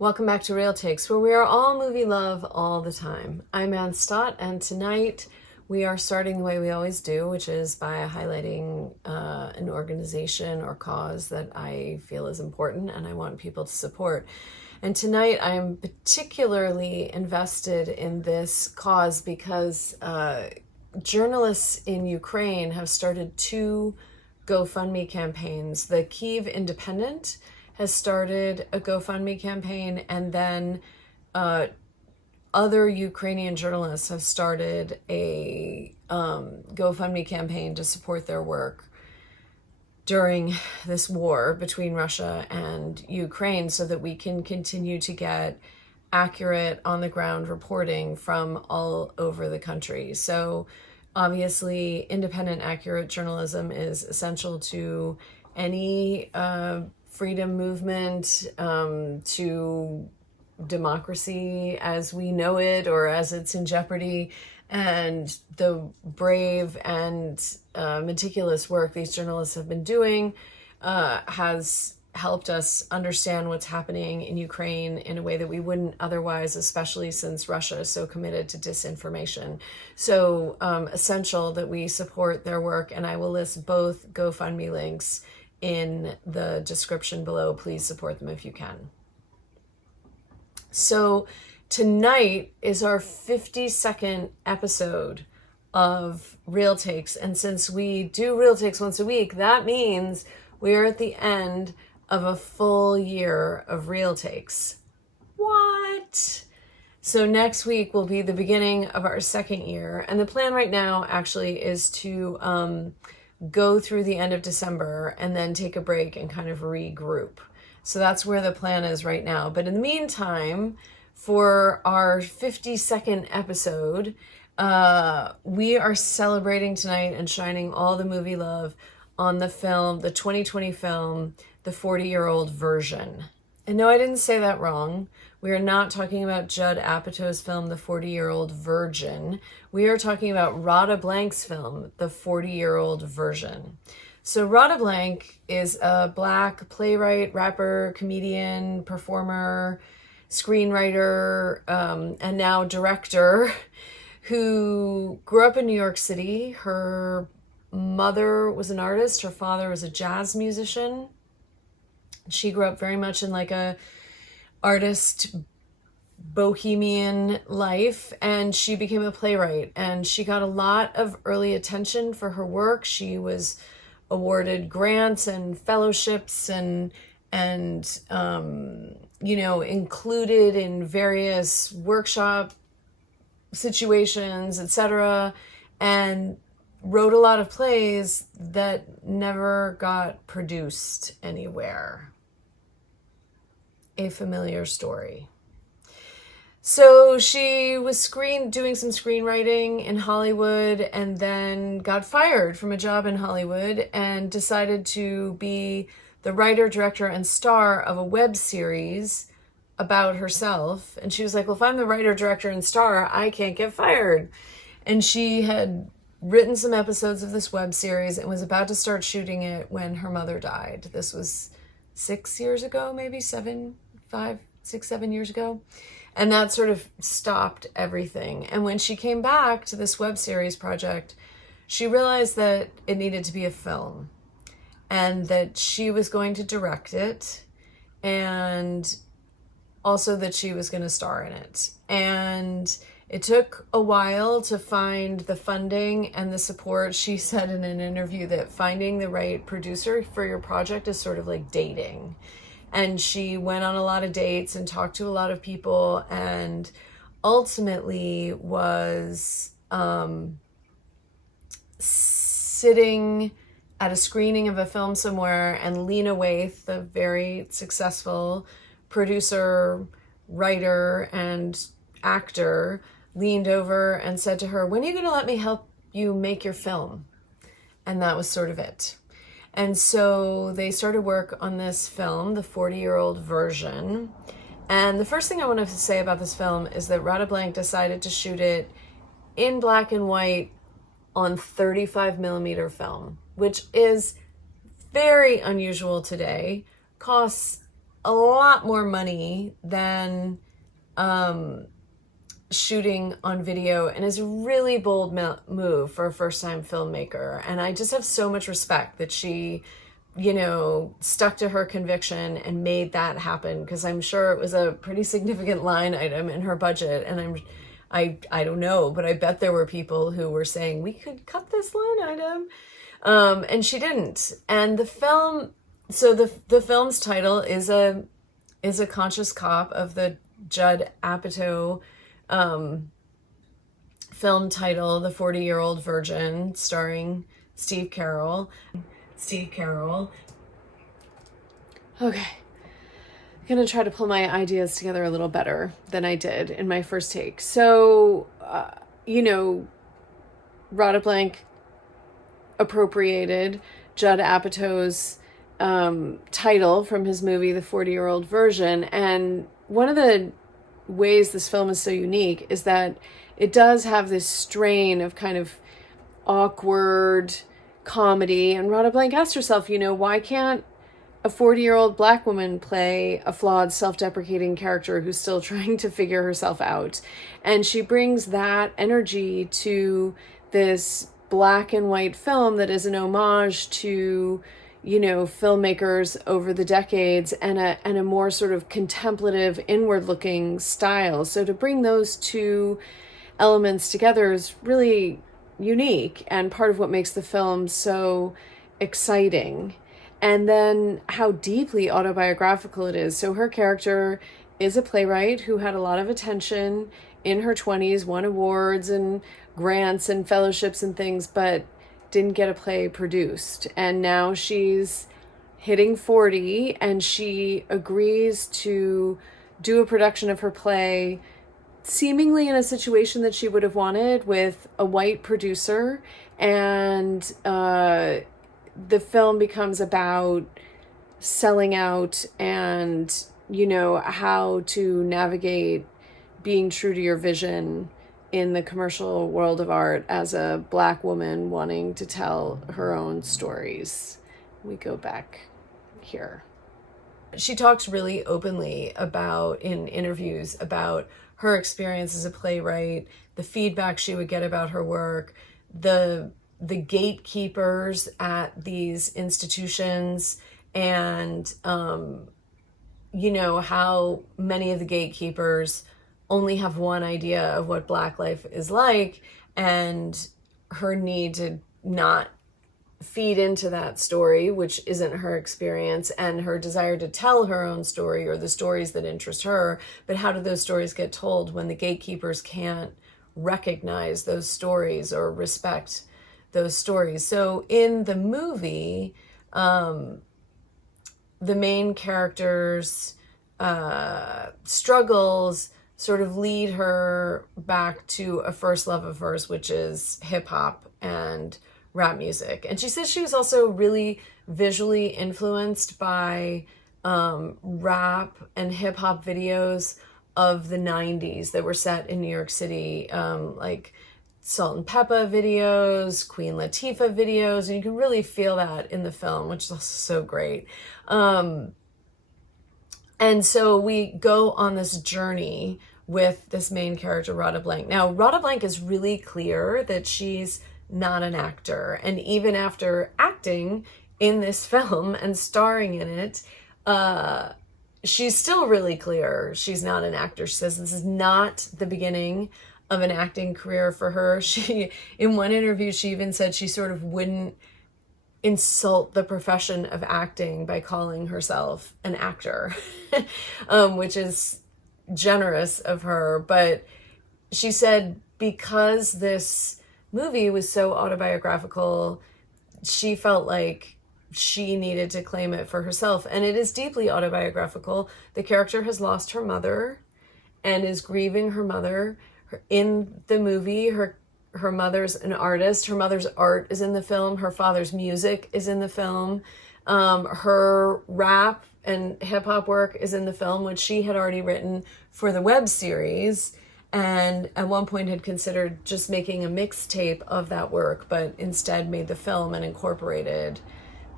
Welcome back to Real Takes, where we are all movie love all the time. I'm Ann Stott, and tonight we are starting the way we always do, which is by highlighting an organization or cause that I feel is important and I want people to support. And tonight I'm particularly invested in this cause because journalists in Ukraine have started two GoFundMe campaigns. The Kyiv Independent has started a GoFundMe campaign, and then other Ukrainian journalists have started a GoFundMe campaign to support their work during this war between Russia and Ukraine so that we can continue to get accurate on-the-ground reporting from all over the country. So obviously, independent, accurate journalism is essential to any freedom movement, to democracy as we know it or as it's in jeopardy. And the brave and meticulous work these journalists have been doing has helped us understand what's happening in Ukraine in a way that we wouldn't otherwise, especially since Russia is so committed to disinformation. So essential that we support their work, and I will list both GoFundMe links in the description below. Please support them if you can. So tonight is our 52nd episode of Real Takes. And since we do Real Takes once a week, that means we are at the end of a full year of Real Takes. What? So next week will be the beginning of our second year. And the plan right now actually is to go through the end of December and then take a break and kind of regroup. So that's where the plan is right now. But in the meantime, for our 52nd episode, we are celebrating tonight and shining all the movie love on the film, the 2020 film, The 40-Year-Old Version. And no, I didn't say that wrong. We are not talking about Judd Apatow's film, The 40-Year-Old Virgin. We are talking about Radha Blank's film, The 40-Year-Old Version. So Radha Blank is a Black playwright, rapper, comedian, performer, screenwriter, and now director who grew up in New York City. Her mother was an artist. Her father was a jazz musician. She grew up very much in like a artist bohemian life, and she became a playwright, and she got a lot of early attention for her work. She was awarded grants and fellowships and included in various workshop situations, etc., and wrote a lot of plays that never got produced anywhere. A familiar story. So she was doing some screenwriting in Hollywood and then got fired from a job in Hollywood and decided to be the writer, director, and star of a web series about herself. And she was like, well, if I'm the writer, director, and star, I can't get fired. And she had written some episodes of this web series and was about to start shooting it when her mother died. This was 6 years ago, maybe 7 years ago. And that sort of stopped everything. And when she came back to this web series project, she realized that it needed to be a film and that she was going to direct it and also that she was going to star in it. And it took a while to find the funding and the support. She said in an interview that finding the right producer for your project is sort of like dating. And she went on a lot of dates and talked to a lot of people and ultimately was sitting at a screening of a film somewhere, and Lena Waithe, the very successful producer, writer, and actor, leaned over and said to her, when are you going to let me help you make your film? And that was sort of it. And so they started work on this film, The 40-Year-Old Version. And the first thing I want to say about this film is that Radha Blank decided to shoot it in black and white on 35 millimeter film, which is very unusual today, costs a lot more money than shooting on video, and is a really bold move for a first-time filmmaker. And I just have so much respect that she, you know, stuck to her conviction and made that happen, because I'm sure it was a pretty significant line item in her budget. And I don't know, but I bet there were people who were saying we could cut this line item, and she didn't. And the film, so the film's title is a conscious cop of the Judd Apatow film title, The 40-Year-Old Virgin, starring Steve Carell. Okay. I'm gonna try to pull my ideas together a little better than I did in my first take. So, you know, Radha Blank appropriated Judd Apatow's title from his movie, The 40-Year-Old Virgin. And one of the ways this film is so unique is that it does have this strain of kind of awkward comedy. And Radha Blank asked herself, you know, why can't a 40-year-old Black woman play a flawed, self-deprecating character who's still trying to figure herself out? And she brings that energy to this black and white film that is an homage to, you know, filmmakers over the decades, and a more sort of contemplative, inward-looking style. So to bring those two elements together is really unique, and part of what makes the film so exciting. And then how deeply autobiographical it is. So her character is a playwright who had a lot of attention in her 20s, won awards and grants and fellowships and things, but didn't get a play produced. And now she's hitting 40, and she agrees to do a production of her play, seemingly in a situation that she would have wanted, with a white producer. And the film becomes about selling out and, you know, how to navigate being true to your vision in the commercial world of art as a Black woman wanting to tell her own stories. We go back here. She talks really openly about, in interviews, about her experience as a playwright, the feedback she would get about her work, the gatekeepers at these institutions, and you know, how many of the gatekeepers only have one idea of what Black life is like, and her need to not feed into that story, which isn't her experience, and her desire to tell her own story, or the stories that interest her. But how do those stories get told when the gatekeepers can't recognize those stories or respect those stories? So in the movie, the main character's struggles sort of lead her back to a first love of hers, which is hip hop and rap music. And she says she was also really visually influenced by rap and hip hop videos of the 90s that were set in New York City, like Salt and Peppa videos, Queen Latifah videos, and you can really feel that in the film, which is also so great. And so we go on this journey with this main character, Radha Blank. Now, Radha Blank is really clear that she's not an actor. And even after acting in this film and starring in it, she's still really clear she's not an actor. She says this is not the beginning of an acting career for her. She, in one interview, she even said she sort of wouldn't insult the profession of acting by calling herself an actor, which is generous of her. But she said because this movie was so autobiographical, she felt like she needed to claim it for herself. And it is deeply autobiographical. The character has lost her mother and is grieving her mother. In the movie, her mother's an artist. Her mother's art is in the film. Her father's music is in the film. Her rap and hip hop work is in the film, which she had already written for the web series, and at one point had considered just making a mixtape of that work, but instead made the film and incorporated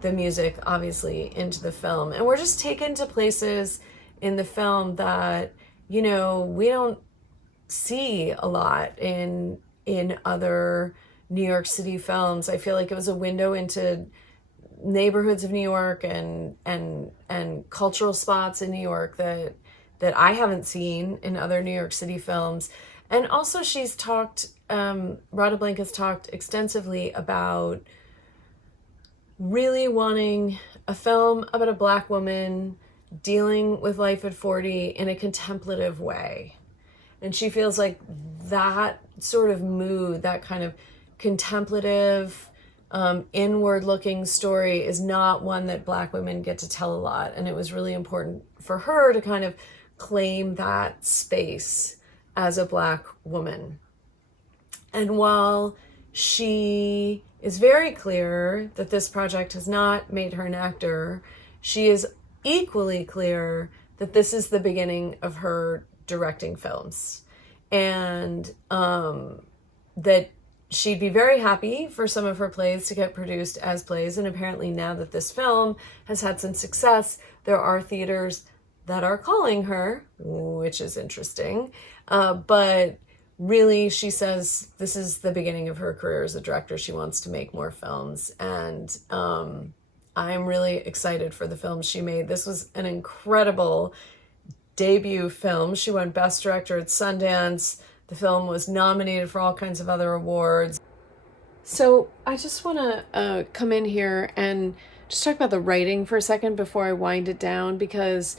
the music obviously into the film. And we're just taken to places in the film that, you know, we don't see a lot in other New York City films. I feel like it was a window into neighborhoods of New York and cultural spots in New York that I haven't seen in other New York City films. And also she's talked, Radha has talked extensively about really wanting a film about a Black woman dealing with life at 40 in a contemplative way. And she feels like that sort of mood, that kind of contemplative, inward-looking story is not one that Black women get to tell a lot. And it was really important for her to kind of claim that space as a Black woman. And while she is very clear that this project has not made her an actor, she is equally clear that this is the beginning of her directing films, and that she'd be very happy for some of her plays to get produced as plays. And apparently now that this film has had some success, there are theaters that are calling her, which is interesting. But really, she says this is the beginning of her career as a director. She wants to make more films. And I'm really excited for the films she made. This was an incredible debut film. She won Best Director at Sundance. The film was nominated for all kinds of other awards. So I just want to come in here and just talk about the writing for a second before I wind it down, because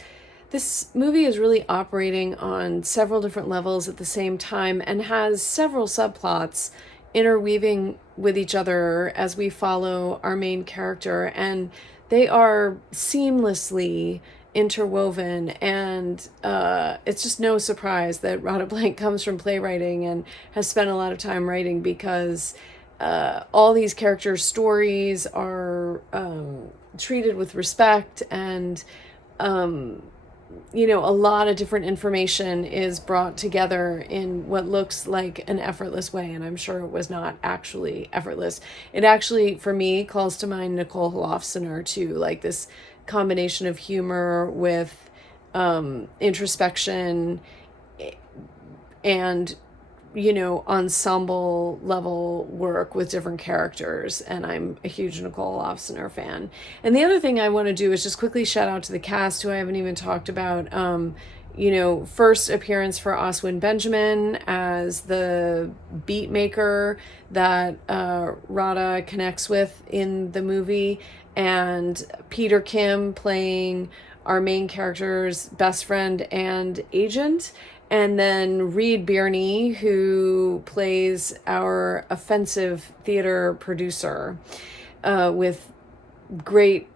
this movie is really operating on several different levels at the same time and has several subplots interweaving with each other as we follow our main character, and they are seamlessly interwoven. And it's just no surprise that Radha comes from playwriting and has spent a lot of time writing, because all these characters' stories are treated with respect, and you know, a lot of different information is brought together in what looks like an effortless way. And I'm sure it was not actually effortless. It actually, for me, calls to mind Nicole Holofcener too, like this combination of humor with introspection and, you know, ensemble level work with different characters. And I'm a huge Nicole Holofcener fan. And the other thing I want to do is just quickly shout out to the cast, who I haven't even talked about. You know, first appearance for Oswin Benjamin as the beat maker that Radha connects with in the movie, and Peter Kim playing our main character's best friend and agent. And then Reed Birney, who plays our offensive theater producer, with great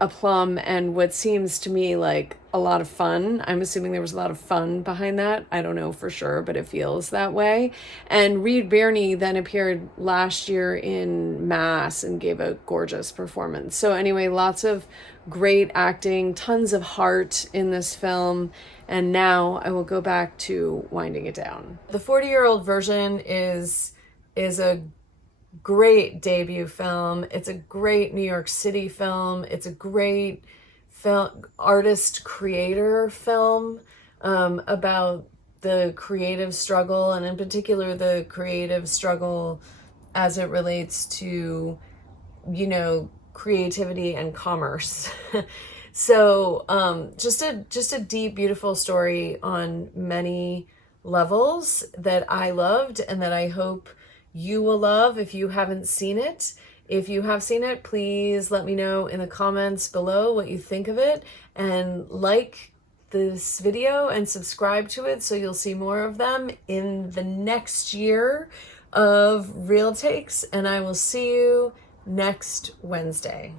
aplomb and what seems to me like a lot of fun. I'm assuming there was a lot of fun behind that. I don't know for sure, but it feels that way. And Reed Birney then appeared last year in Mass and gave a gorgeous performance. So anyway, lots of great acting, tons of heart in this film. And now I will go back to winding it down. The 40-year-old version is a great debut film. It's a great New York City film. It's a great film, artist creator film, about the creative struggle, and in particular the creative struggle as it relates to, you know, creativity and commerce. So just a deep, beautiful story on many levels that I loved and that I hope you will love if you haven't seen it. If you have seen it, please let me know in the comments below what you think of it, and like this video and subscribe to it so you'll see more of them in the next year of Real Takes, and I will see you next Wednesday.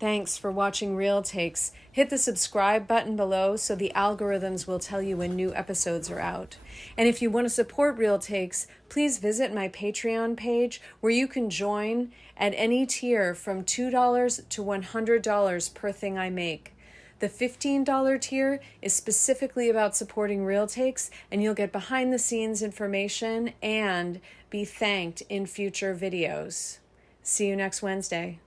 Thanks for watching Real Takes. Hit the subscribe button below so the algorithms will tell you when new episodes are out. And if you want to support Real Takes, please visit my Patreon page, where you can join at any tier from $2 to $100 per thing I make. The $15 tier is specifically about supporting Real Takes, and you'll get behind the scenes information and be thanked in future videos. See you next Wednesday.